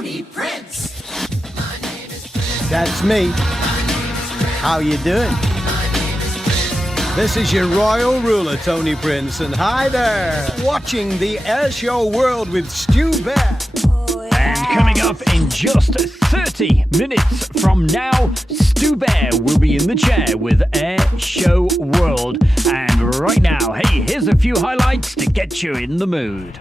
Tony Prince. That's me. How you doing? This is your royal ruler, Tony Prince, and hi there. Watching the Airshow World with Stu Bear. And coming up in just 30 minutes from now, Stu Bear will be in the chair with Airshow World. And right now, hey, here's a few highlights to get you in the mood.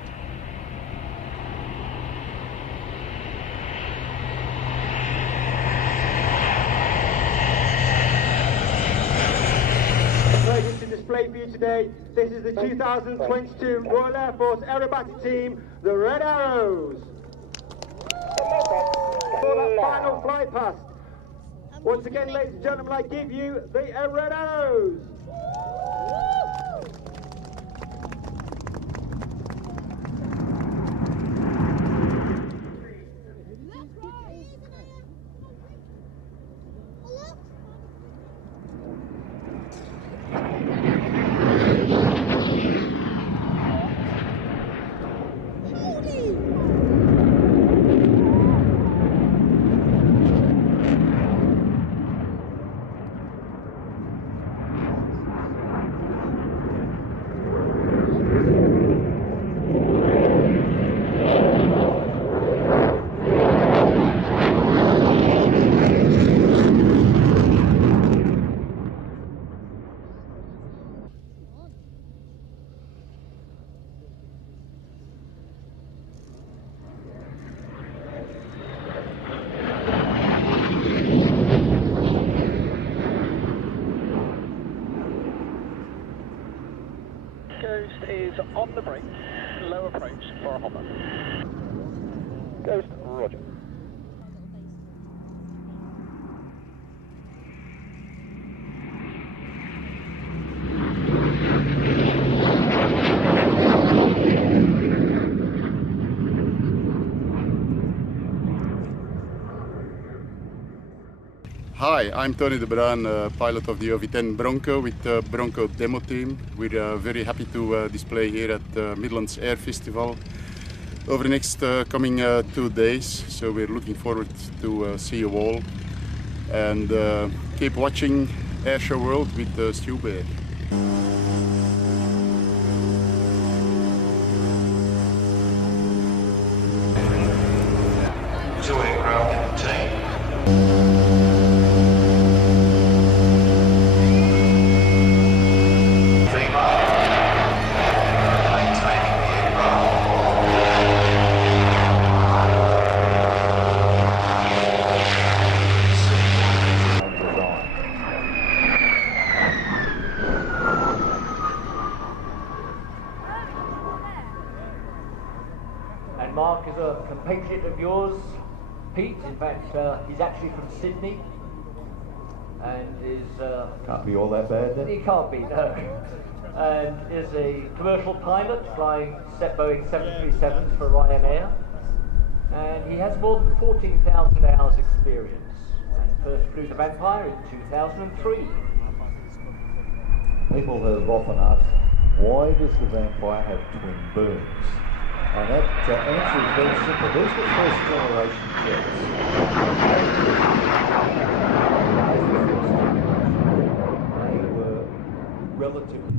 Display for you today. This is the 2022 Royal Air Force Aerobatic Team, the Red Arrows. For that final fly past. Once again, ladies and gentlemen, I give you the Red Arrows. Ghost is on the brake, low approach for a hopper. Ghost, roger. Hi, I'm Tony de Bruin, pilot of the OV-10 Bronco with the Bronco demo team. We're very happy to display here at the Midlands Air Festival over the next coming 2 days. So we're looking forward to see you all, and keep watching Airshow World with Stu Bear. Two aircraft team. And Mark is a compatriot of yours, Pete. In fact, he's actually from Sydney, and is can't be all that bad then. He can't be, no. And is a commercial pilot flying Boeing 737s for Ryanair, and he has more than 14,000 hours experience, and first flew the Vampire in 2003. People have often asked, why does the Vampire have twin booms? And that answer is very simple. These were first generation jets. They were relatively...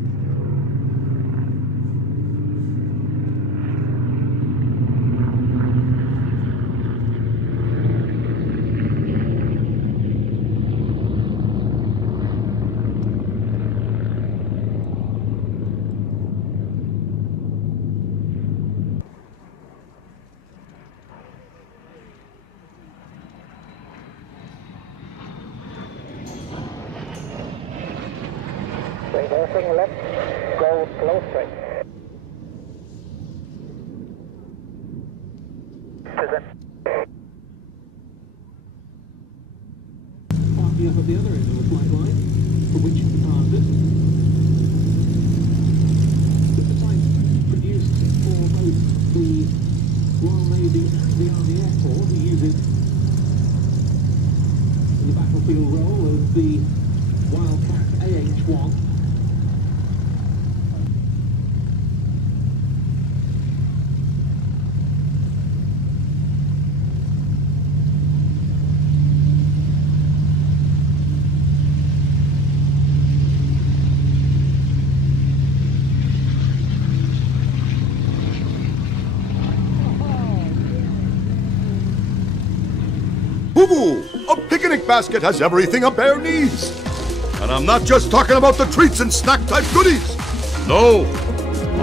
Everything left, go slow straight. Present. Partly up at the other end of the flight line, from which it departed. But the type produced for both the Royal Navy and the Army Air Force, we use it in the battlefield role of the Wildcat AH-1. Boo-boo! A picnic basket has everything a bear needs. And I'm not just talking about the treats and snack-type goodies. No,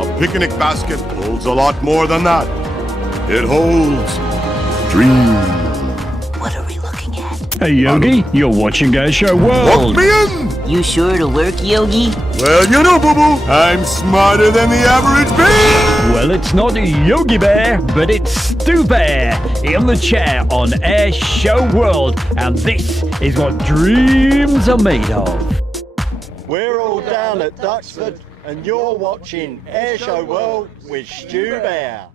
a picnic basket holds a lot more than that. It holds dreams. What are we looking at? Hey Yogi, you're watching Air Show World. Walk me in! You sure it'll work, Yogi? Well, you know, Boo-boo, I'm smarter than the average bear! Well, it's not Yogi Bear, but it's Stu Bear in the chair on Air Show World, and this is what dreams are made of. We're all down at Duxford, and you're watching Air Show World with Stu Bear.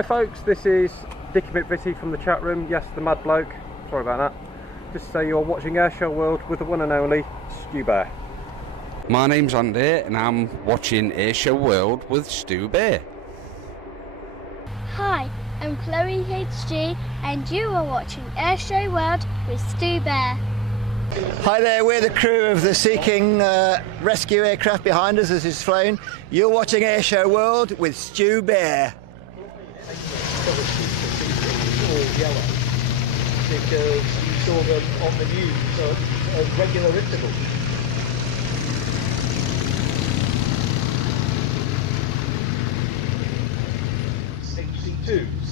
Hi folks, this is Dickie McVitie from the chat room. Yes, the mad bloke. Sorry about that. Just to say you're watching Airshow World with the one and only Stu Bear. My name's Andy and I'm watching Airshow World with Stu Bear. Hi, I'm Chloe HG and you are watching Airshow World with Stu Bear. Hi there, we're the crew of the Sea King rescue aircraft behind us as it's flown. You're watching Airshow World with Stu Bear. Yellow because you saw them on the news at regular intervals. HC2s.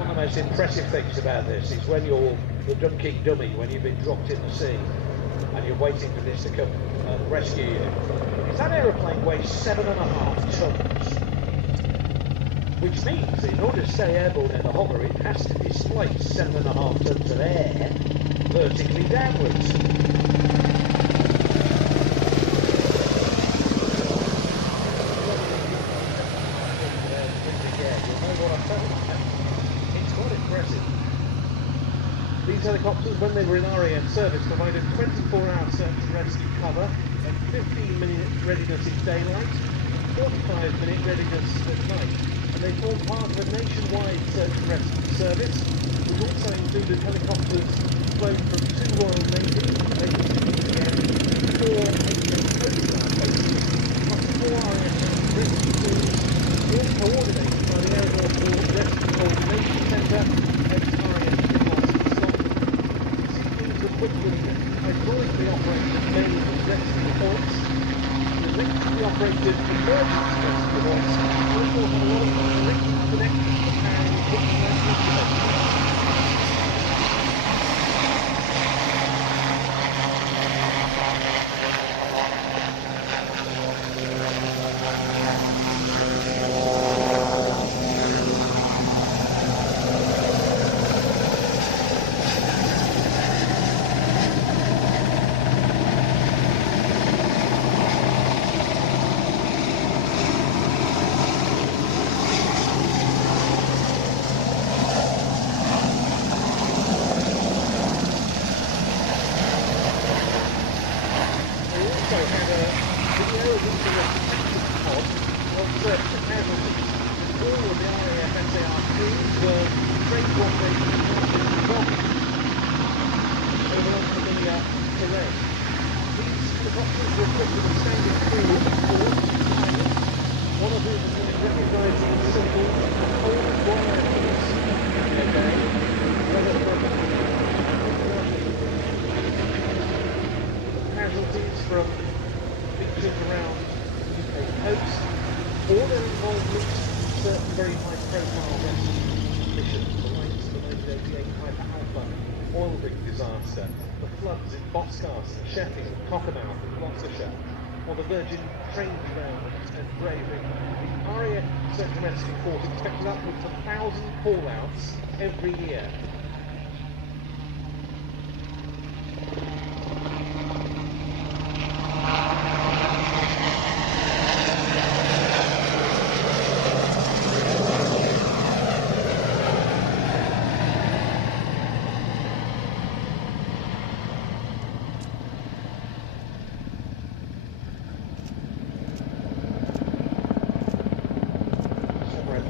The most impressive things about this is when you're the Dunkirk dummy, when you've been dropped in the sea and you're waiting for this to come and rescue you, is that aeroplane weighs 7.5 tons, which means in order to stay airborne in the hover it has to displace 7.5 tons of air vertically downwards. These helicopters, when they were in RIAT service, provided 24-hour search and rescue cover, and 15-minute readiness in daylight, 45-minute readiness at night. And they formed part of a nationwide search and rescue service, which also included helicopters flown from 2 Royal Navy, bases, 4 HM Coast Guard bases, plus 4 RIAT rescue teams, all coordinated by the Aeronautical Rescue Coordination Centre, ex-RIAT hydraulically operated main rescue points, electrically operated emergency rescue points, and also have a lot of electric connections to powering equipment rescue. From beaches around the UK coast, or their involvement in certain very high-profile rescue missions, the likes of the 1988 Piper Alpha oil rig disaster, the floods in Boscastle, Sheffield, Cockermouth and Gloucestershire, or the Virgin train derailment at Braving. The RAF Search and Rescue Force expected upwards of 1,000 call-outs every year.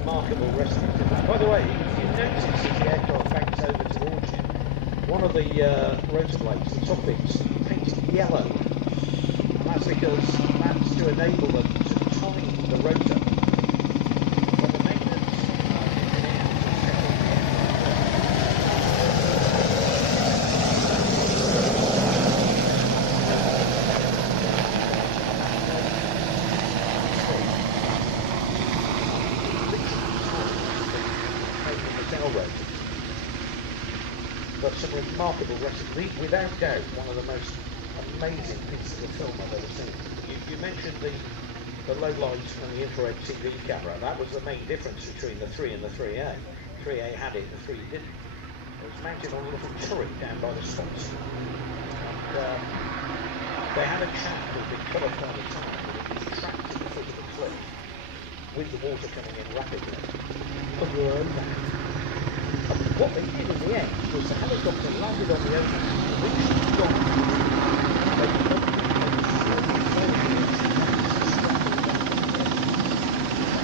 Remarkable rescue. By the way, if you notice as the aircraft banks over towards you, one of the rotor blades, the top bits, painted yellow. And that's because that's to enable them to time the rotor. When the magnets but some remarkable rescue. Without doubt, one of the most amazing pieces of film I've ever seen. You mentioned the low lights and the infrared TV camera. That was the main difference between the 3 and the 3A. 3A had it, the 3 didn't. It was mounted on a little turret down by the spots. And they had a chap who had been cut off by the time, but he was trapped in the foot of the cliff with the water coming in rapidly under her own back. What they did in the end was the helicopter landed on the ocean, which she got. They the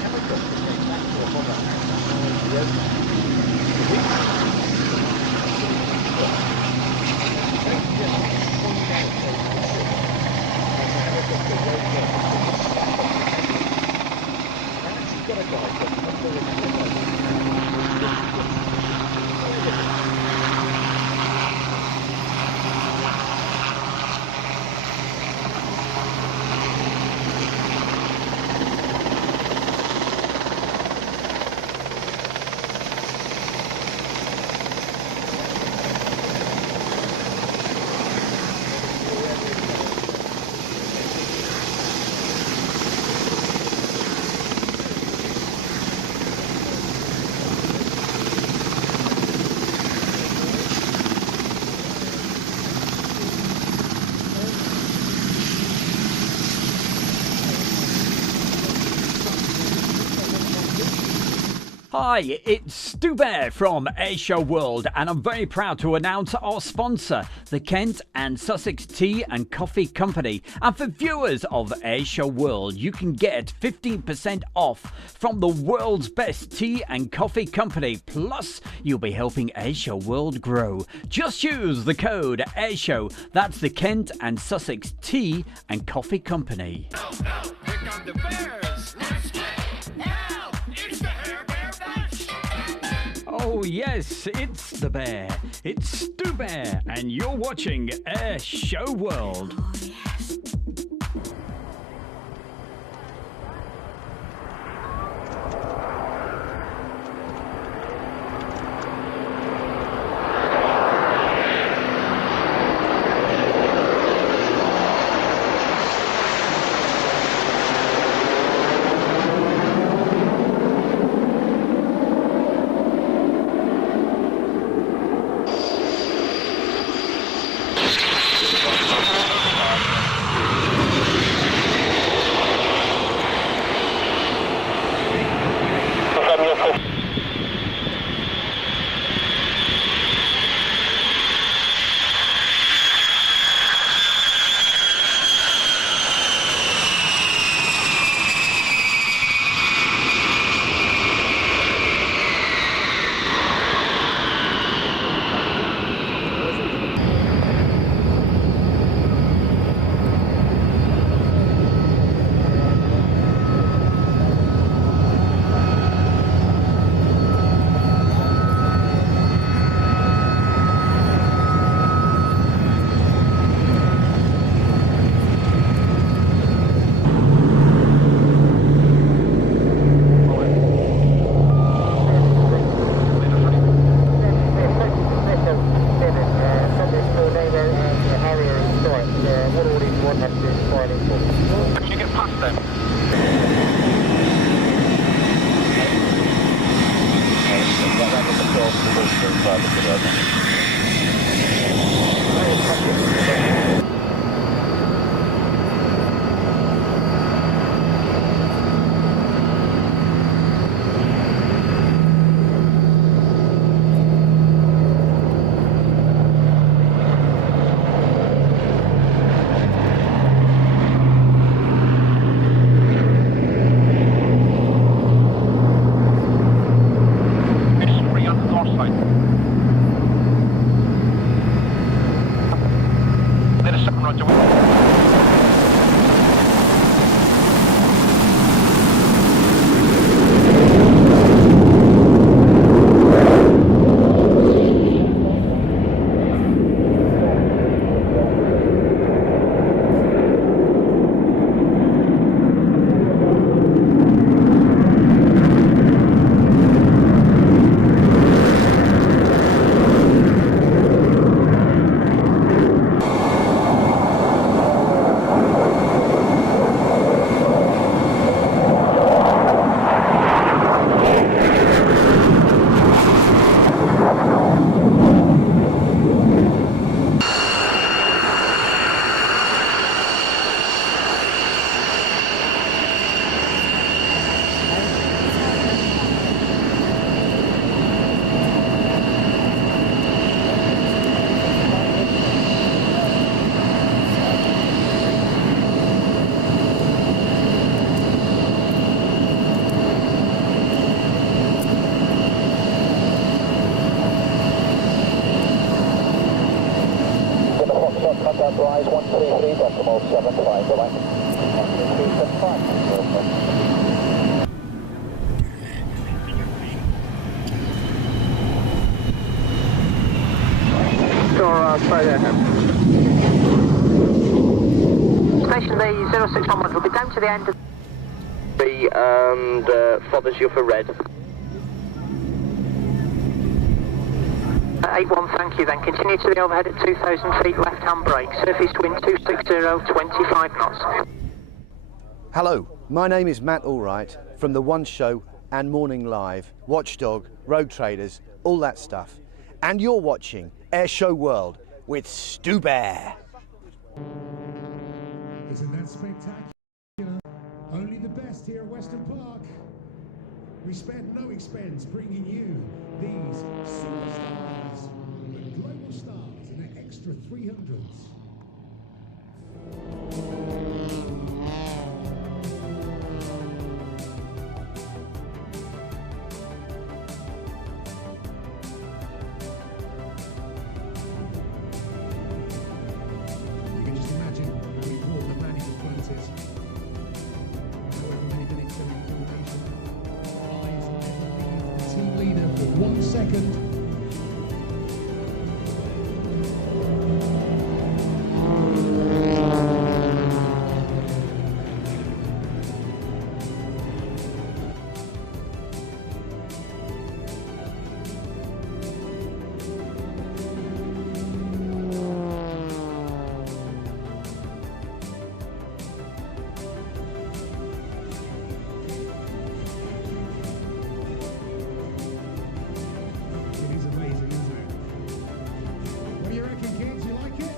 helicopter came back to a hover on the ocean. Hi, it's Stu Bear from Airshow World, and I'm very proud to announce our sponsor, the Kent and Sussex Tea and Coffee Company. And for viewers of Airshow World, you can get 15% off from the world's best tea and coffee company. Plus, you'll be helping Airshow World grow. Just use the code Airshow. That's the Kent and Sussex Tea and Coffee Company. Here come the bears. Let's play. Now, it's the Hair Bear Bash. Oh yes, it's the bear. It's Stu Bear, and you're watching Airshow World. It's 133, decimal 75, bye-bye. 133.75. Station the 0611 will be down to the end of and follows you for red. 81, thank you. Then continue to the overhead at 2,000 feet, left-hand brake. Surface wind 260, 25 knots. Hello, my name is Matt Allwright from The One Show and Morning Live, Watchdog, Road Traders, all that stuff. And you're watching Airshow World with Stu Bear. Isn't that spectacular? Only the best here at Western Park. We spared no expense bringing you these superstars, the global stars and their extra 300s. You can just imagine how important the management front is. However many minutes of formation, eyes never leave the team leader for 1 second. It is amazing, isn't it? What do you reckon, kids? You like it?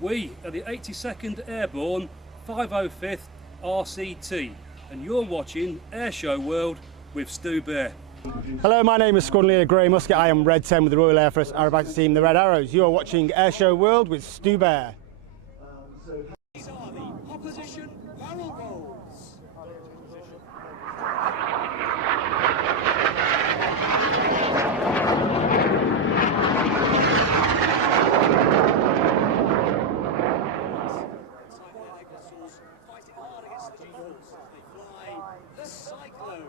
We are the 82nd Airborne 505th RCT, and you're watching Airshow World with Stu Bear. Hello, my name is Squadron Leader Grey Musket. I am Red 10 with the Royal Air Force Aerobatic Team, the Red Arrows. You are watching Airshow World with Stu Bear. These are the opposition barrel rolls. Fighting hard against the G-force. They fly the Cyclone.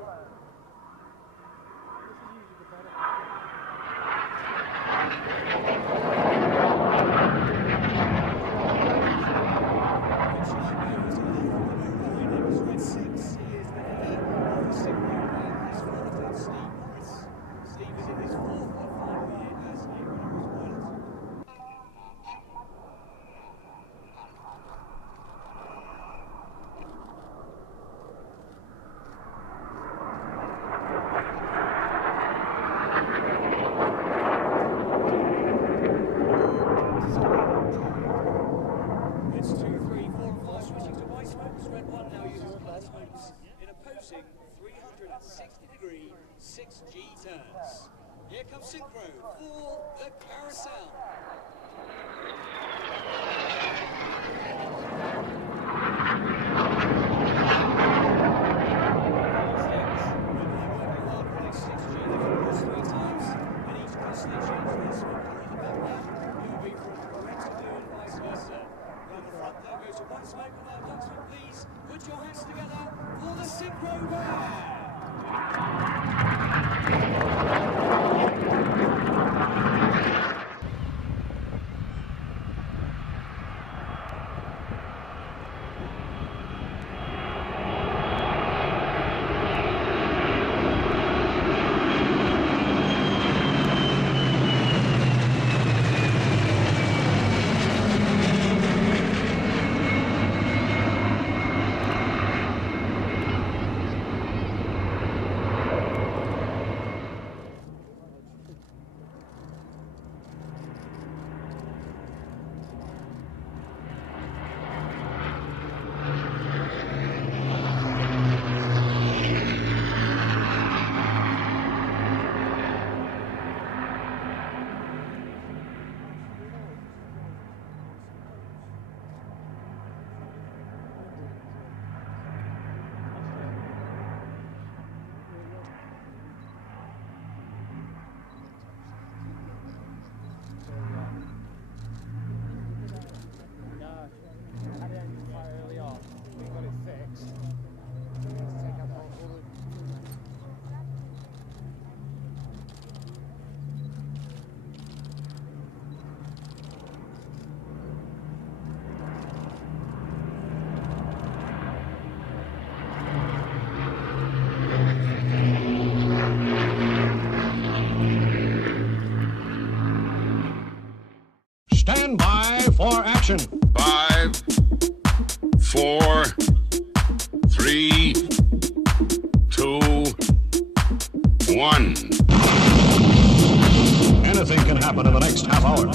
Red 6 is the leader of the Signal and his fourth Steve Morris. Steve is in his fourth final year as a Red Arrows pilot. It's 2, 3, 4, and 5 switching to white smokes. Red 1 now uses black smokes in opposing 360-degree 6G turns. Here comes synchro for the carousel. One smoke and now Duxford, please put your hands together for the synchro bear. Action. 5, 4, 3, 2, 1. Anything can happen in the next half hour.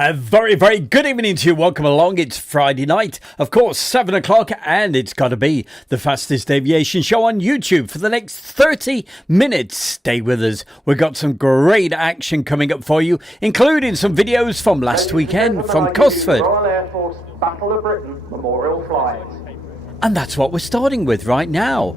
A very, very good evening to you. Welcome along. It's Friday night, of course, 7 o'clock, and it's got to be the fastest aviation show on YouTube for the next 30 minutes. Stay with us. We've got some great action coming up for you, including some videos from last weekend from Cosford. Royal Air Force Battle of Britain Memorial Flight. And that's what we're starting with right now.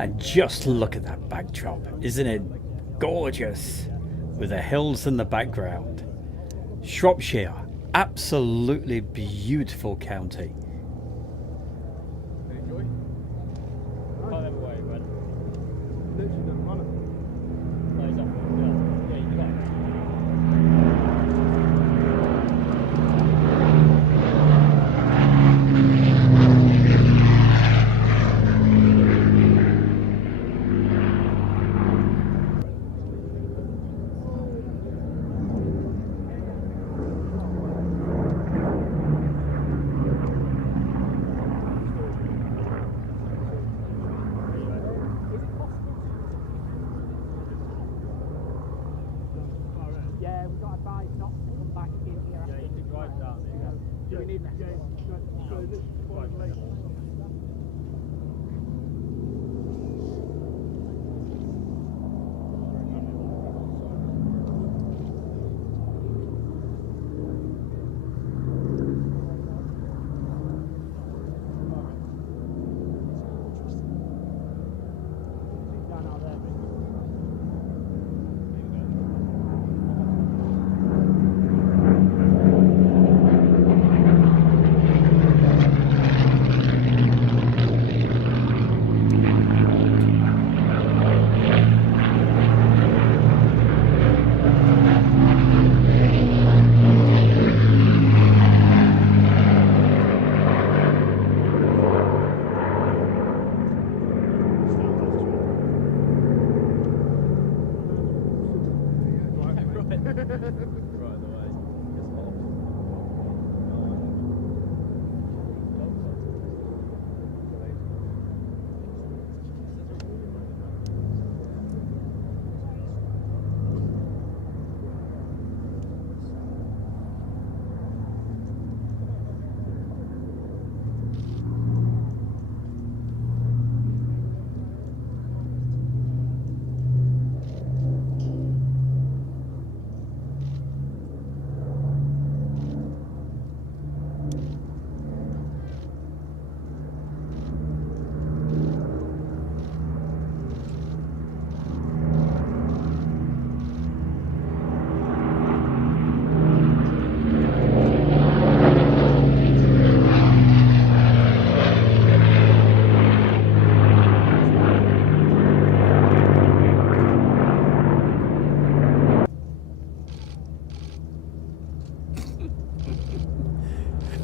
And just look at that backdrop. Isn't it gorgeous? With the hills in the background. Shropshire, absolutely beautiful county.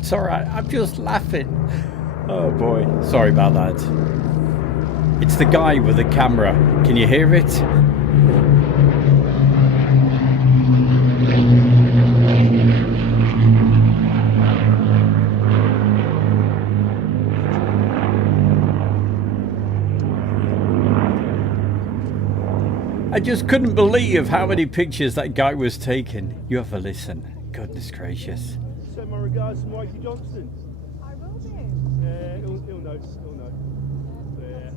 It's alright, I'm just laughing. Oh boy, sorry about that. It's the guy with the camera. Can you hear it? I just couldn't believe how many pictures that guy was taking. You have a listen. Goodness gracious. Send my regards to Mikey Johnston. I will do. Yeah, he'll know. He'll know. Yeah.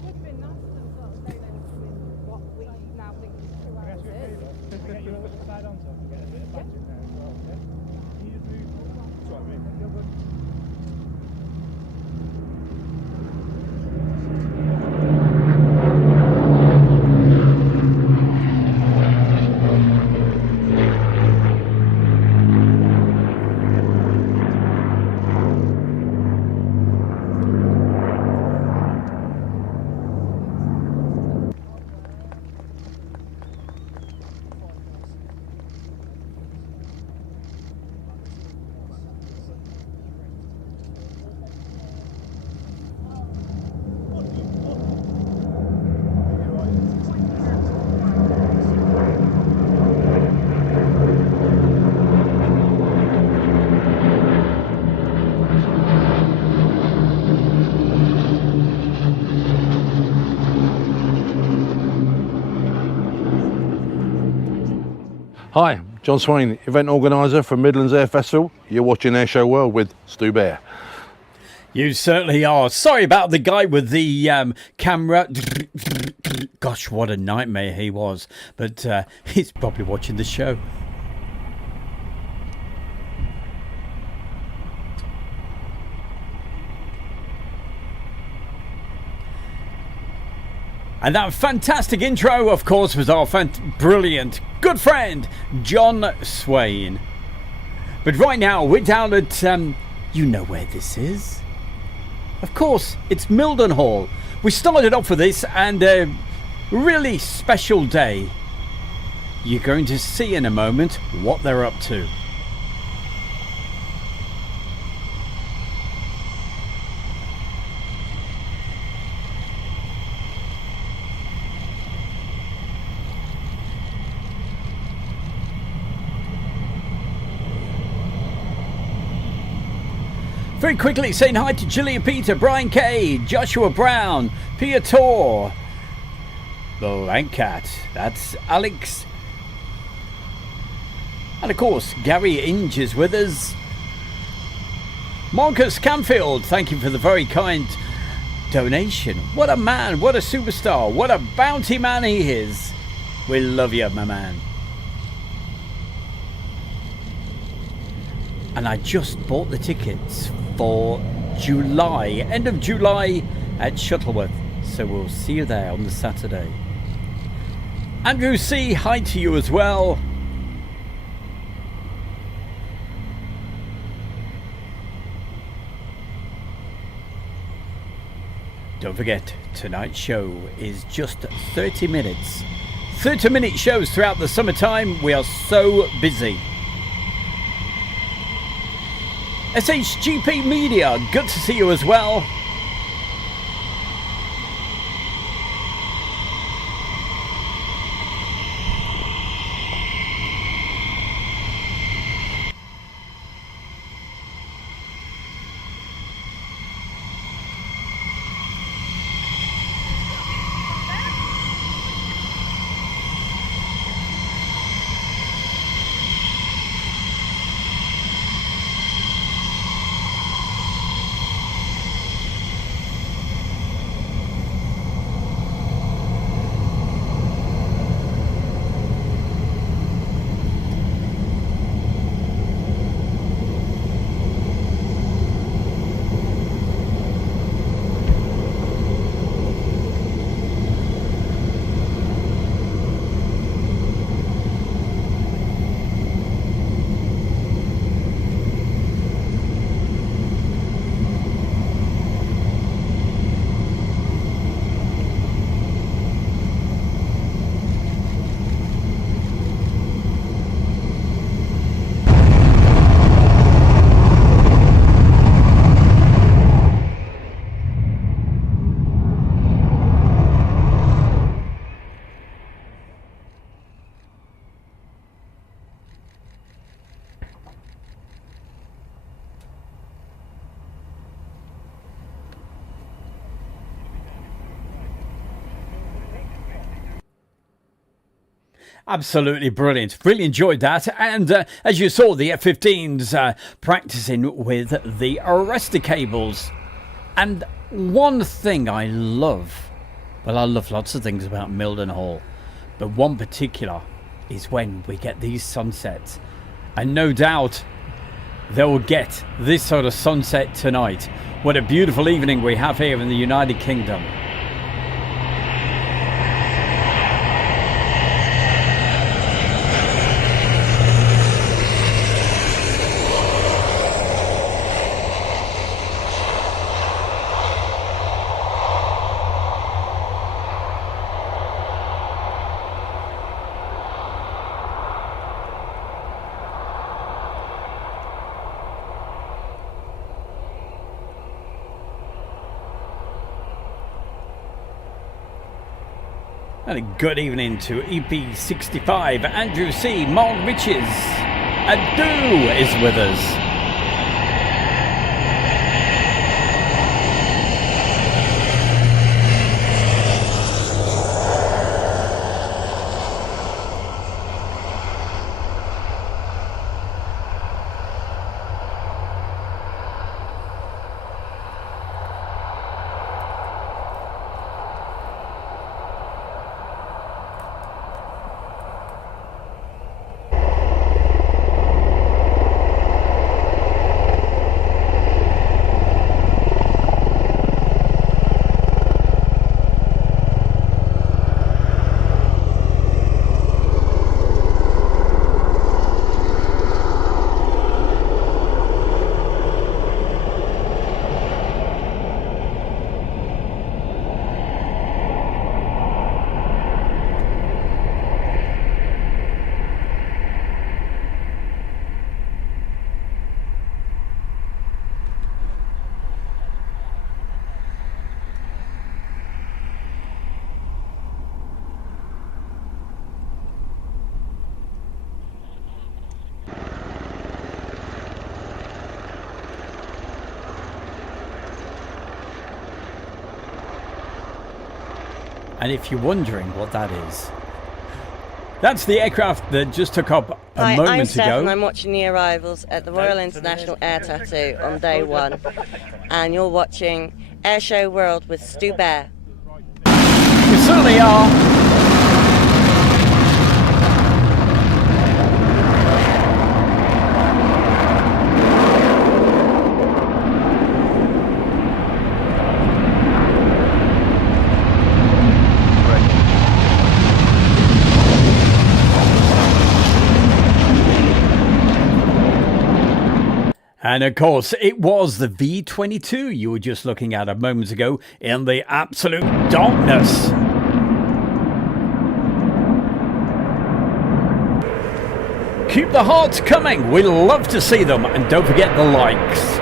Would have been nice to sort of stay there between what we now think is 2 hours is. Can I get you over the side on so I can get a bit of budget there as well, okay? Can you just move? Sorry, mate. You're good. Hi, John Swain, event organiser for Midlands Air Festival. You're watching Airshow World with Stu Bear. You certainly are. Sorry about the guy with the camera. Gosh, what a nightmare he was. But he's probably watching the show. And that fantastic intro, of course, was our brilliant good friend, John Swain. But right now, we're down at, you know where this is. Of course, it's Mildenhall. We started off with this, and a really special day. You're going to see in a moment what they're up to. Very quickly saying hi to Julia Peter, Brian Kay, Joshua Brown, Pia Tor, Blancat, that's Alex, and of course Gary Inge is with us. Marcus Canfield, thank you for the very kind donation. What a man, what a superstar, what a bounty man he is. We love you, my man. And I just bought the tickets for July, end of July at Shuttleworth. So we'll see you there on the Saturday. Andrew C, hi to you as well. Don't forget, tonight's show is just 30 minutes. 30-minute shows throughout the summertime. We are so busy. SHGP Media, good to see you as well. Absolutely brilliant. Really enjoyed that. And as you saw, the F-15s practicing with the arrestor cables. And one thing I love, well, I love lots of things about Mildenhall, but one particular is when we get these sunsets. And no doubt they will get this sort of sunset tonight. What a beautiful evening we have here in the United Kingdom. And a good evening to EP65, Andrew C, Mark Riches, Adu is with us. And if you're wondering what that is, that's the aircraft that just took up a Hi, moment I'm Steph, ago. and I'm watching the arrivals at the Royal International Air Tattoo on day one. And you're watching Airshow World with Stu Bear. You certainly are. And of course, it was the V-22 you were just looking at a moment ago in the absolute darkness. Keep the hearts coming. We love to see them. And don't forget the likes.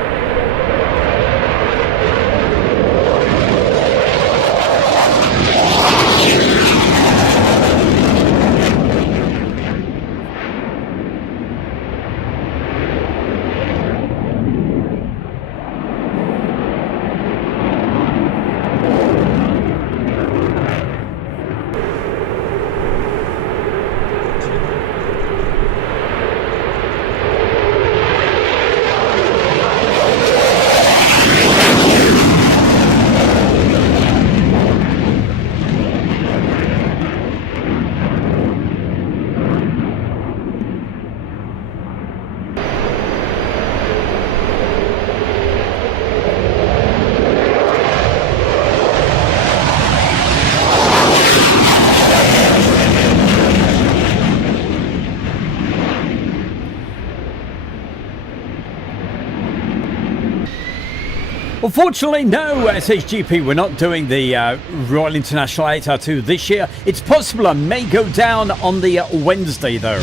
Unfortunately, no, SHGP, we're not doing the Royal International ATR2 this year. It's possible I may go down on the Wednesday, though.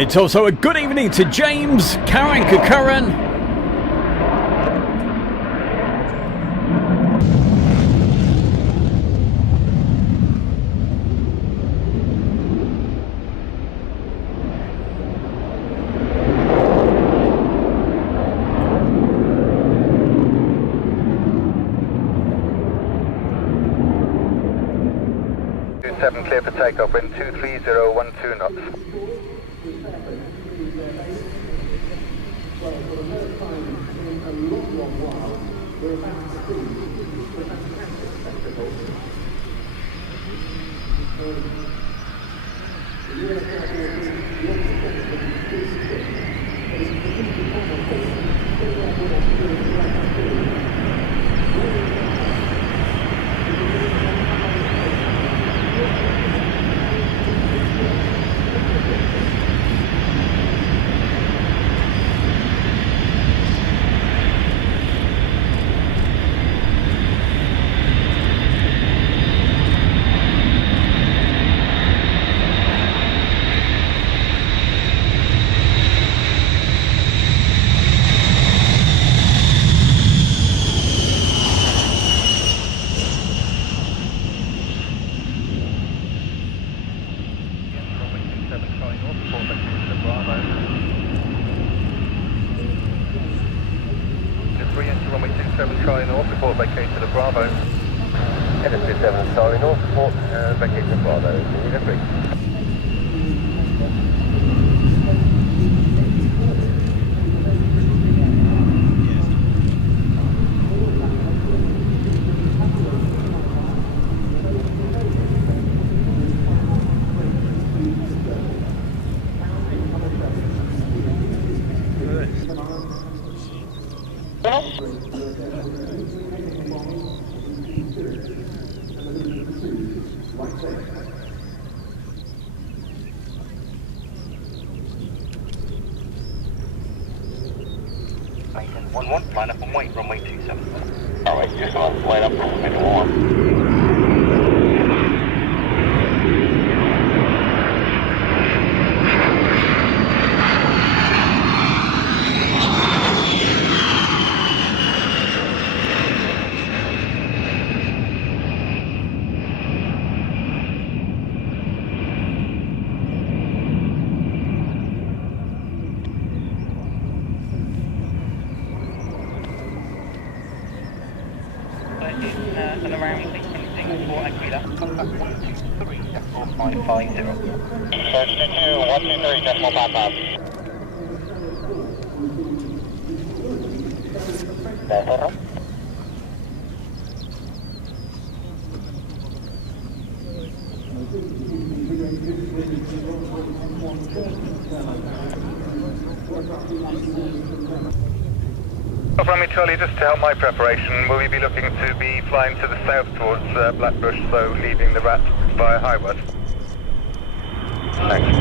And it's also a good evening to James, Karen Kukuran. Clear for takeoff, wind 23012 knots. Line up and wait, runway 27. Alright, just line up, runway 1. And around 626 for Aquila. Contact 123.550. 123.55. Better. From Charlie, just to help my preparation, will we be looking to be flying to the south towards Blackbush, so leaving the RAT via Highwood? Thanks.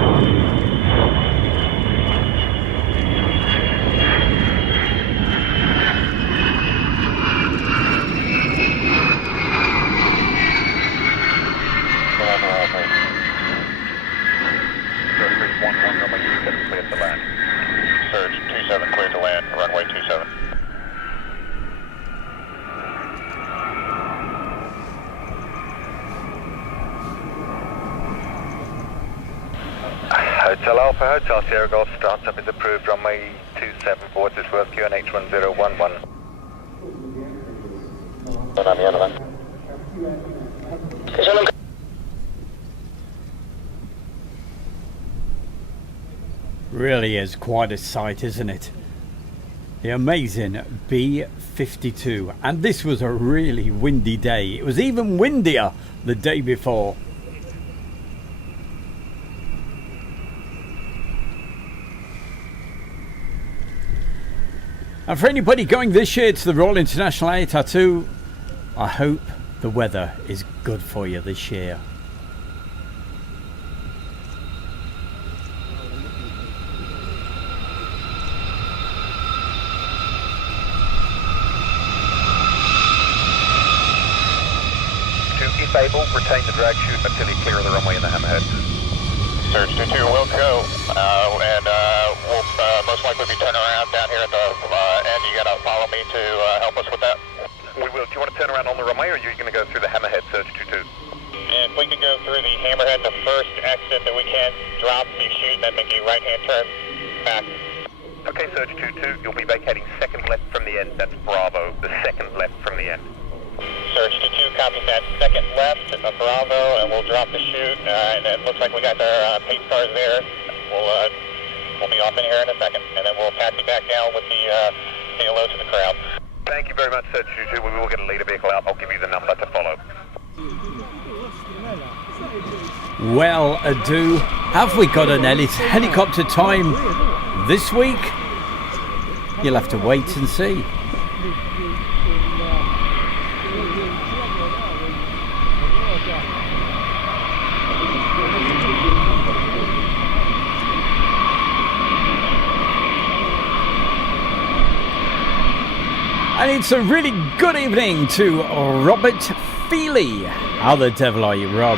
Runway 27 clear to land. Surge 27 clear to land, runway 27. Hotel Alpha, Hotel Sierra Golf, startup is approved, runway 27 forward to Worth QNH 1011. On the other one. Really is quite a sight, isn't it? The amazing B-52. And this was a really windy day. It was even windier the day before. And for anybody going this year to the Royal International RIAT Tattoo, I hope the weather is good for you this year. If able, retain the drag chute until you clear the runway in the hammerhead. Surge 2-2 will go, and we'll most likely be turning around down here at the end. You gotta follow me to help us with that. We will. Do you want to turn around on the runway, or are you going to go through the hammerhead, Surge 2-2? If we could go through the hammerhead, the first exit that we can, drop the chute, and then make a right-hand turn back. Okay, Surge 2-2, you'll be vacating second left from the end. That's Bravo, the second left from the end. Surge 2-2 copies that second left, Bravo, and we'll drop the chute, and it looks like we got their pace cars there. We'll be off in here in a second, and then we'll taxi back down with the say hello to the crowd. Thank you very much, Surge 2-2. We will get a leader vehicle out. I'll give you the number to follow. Well, ado, have we got an helicopter time this week? You'll have to wait and see. And it's a really good evening to Robert Feely. How the devil are you, Rob?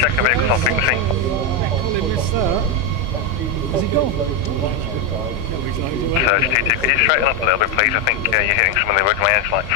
Check the vehicles on frequency. Has he gone? Surge 2-2, could you straighten up a little bit, please? I think you're hitting some of the working edge lights.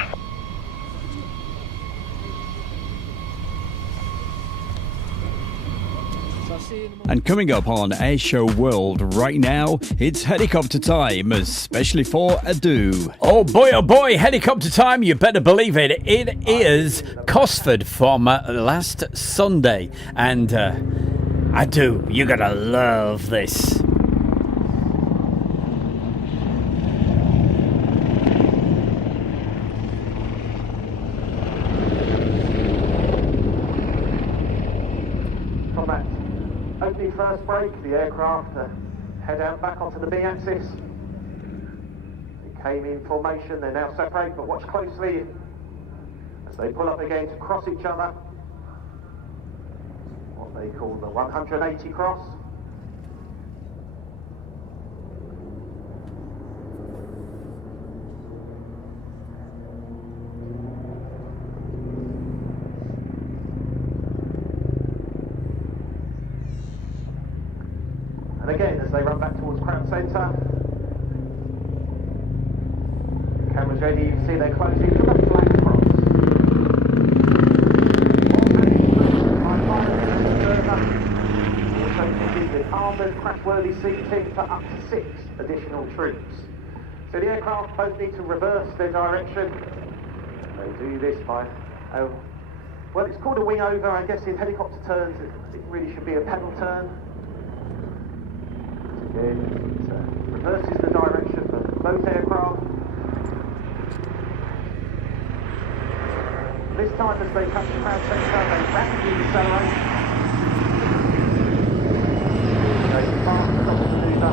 And coming up on Airshow World right now, it's helicopter time, especially for Adu. Oh boy, helicopter time, you better believe it. It is Cosford from last Sunday. And Adu, you're gonna love this. Opening first brake, the aircraft head out back onto the B axis. They came in formation, they're now separate, but watch closely as they pull up again to cross each other. What they call the 180 cross. And again, as they run back towards Crown Centre, camera's ready, you can see they're closing to the flag cross. Also completed armoured crash-worthy seating for up to 6 additional troops. So the aircraft both need to reverse their direction. They do this by, well, it's called a wing over. I guess in helicopter terms, it really should be a pedal turn. It reverses the direction for both aircraft. This time as they come to Crown Centre, they rapidly decelerate. They fast across the maneuver.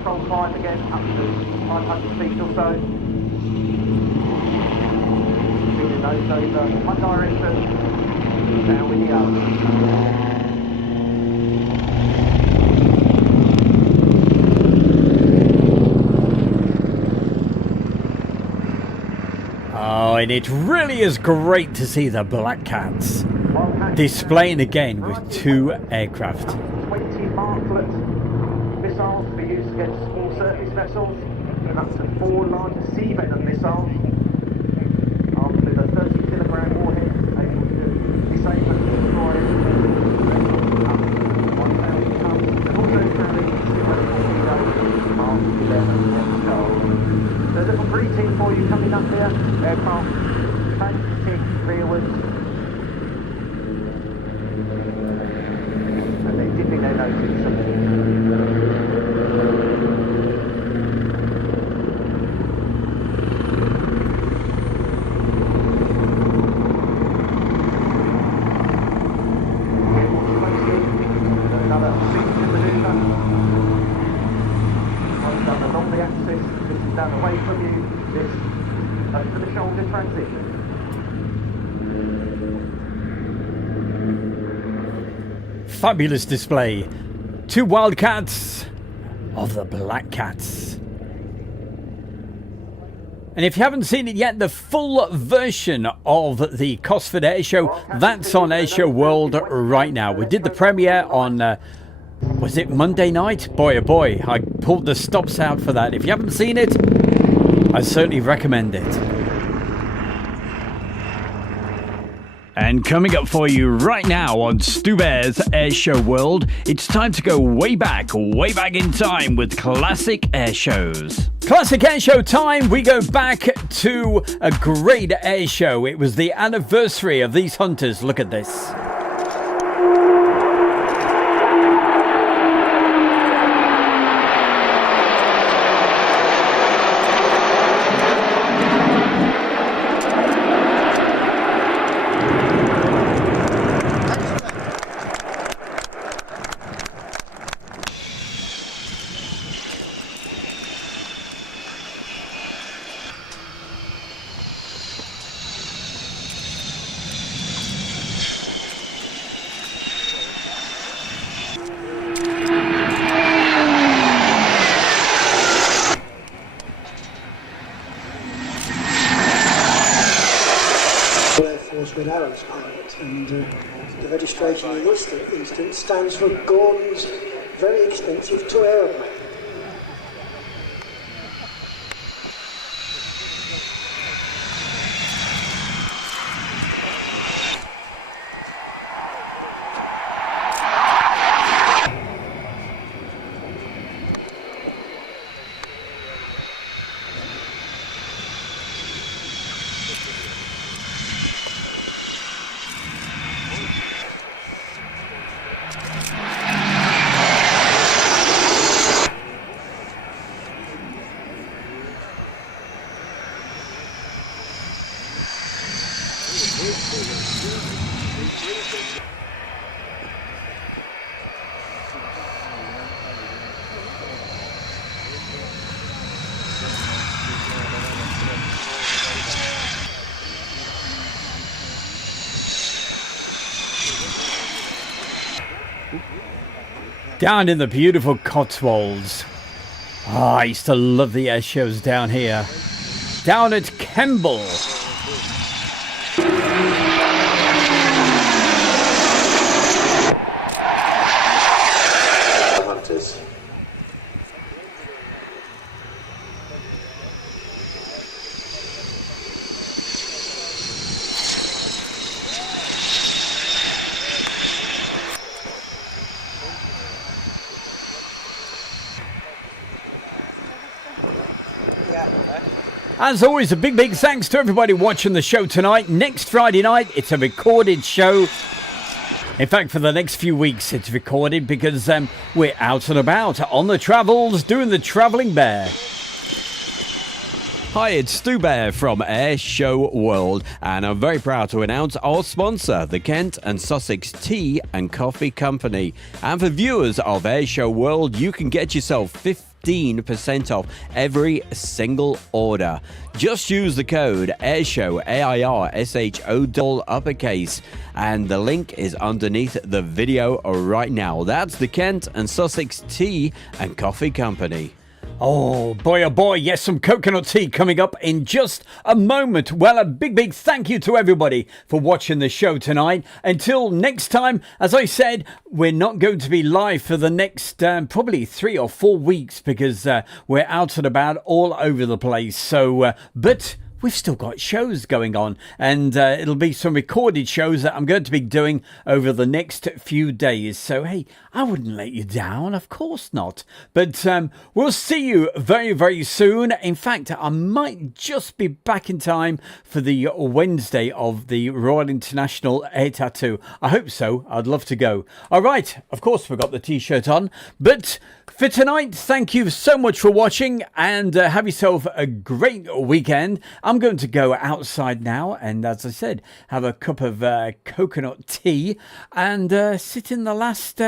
control climb again, up to 500 feet or so. Feeling those over one direction, down with the other. Oh, and it really is great to see the Black Cats displaying again with 2 aircraft. 20 Marklet missiles to be used against small surface vessels, and up to 4 larger sea venom missiles, armed with a 30-kilogram warhead, able to disable and destroy up to 1,000 tons, and also carrying similar torpedoes, Mark 11 F-Star. There's a little greeting for you coming up there, aircraft, fantastic rearwards. And they're dipping their nose in something. Another signature manoeuvre. One's done along the axis, this is done away from you, this over the shoulder transition. Fabulous display. 2 Wildcats of the Black Cats. And if you haven't seen it yet, the full version of the Cosford Air Show, that's on Airshow World right now. We did the premiere on, was it Monday night? Boy, oh boy, I pulled the stops out for that. If you haven't seen it, I certainly recommend it. And coming up for you right now on Stu Bear's Airshow World, it's time to go way back in time with classic air shows. Classic air show time, we go back to a great air show. It was the anniversary of these hunters. Look at this. With arrows on it, and the registration in this instance stands for Gordon's very expensive toy aeroplane. Down in the beautiful Cotswolds. Oh, I used to love the air shows down here. Down at Kemble. Hunters. As always, a big thanks to everybody watching the show tonight. Next Friday night, it's a recorded show. In fact, for the next few weeks, it's recorded because we're out and about on the travels, doing the Travelling Bear. Hi, it's Stu Bear from Air Show World, and I'm very proud to announce our sponsor, the Kent and Sussex Tea and Coffee Company. And for viewers of Air Show World, you can get yourself 15% off every single order. Just use the code AIRSHOW, AIRSHO uppercase, and the link is underneath the video right now. That's the Kent and Sussex Tea and Coffee Company. Oh boy, yes, some coconut tea coming up in just a moment. Well, a big thank you to everybody for watching the show tonight. Until next time, as I said, we're not going to be live for the next probably 3 or 4 weeks because we're out and about all over the place. So, but we've still got shows going on, and it'll be some recorded shows that I'm going to be doing over the next few days. So, hey, I wouldn't let you down, of course not. But we'll see you very soon. In fact, I might just be back in time for the Wednesday of the Royal International Air Tattoo. I hope so. I'd love to go. All right, of course, we've got the t-shirt on. But for tonight, thank you so much for watching, and have yourself a great weekend. I'm going to go outside now and, as I said, have a cup of coconut tea and sit in the last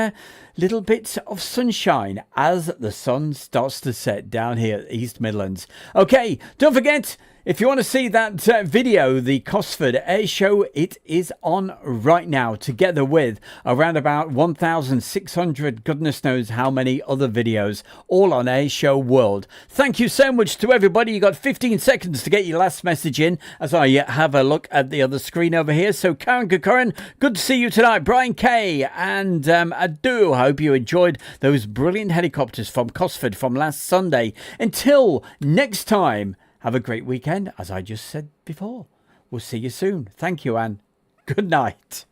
little bits of sunshine as the sun starts to set down here at East Midlands. Okay, don't forget, if you want to see that video, the Cosford Air Show, it is on right now, together with around about 1,600, goodness knows how many other videos, all on Air Show World. Thank you so much to everybody. You got 15 seconds to get your last message in as I have a look at the other screen over here. So Karen Kakaran, good to see you tonight. Brian Kay, and I do hope you enjoyed those brilliant helicopters from Cosford from last Sunday. Until next time, have a great weekend, as I just said before. We'll see you soon. Thank you, and good night.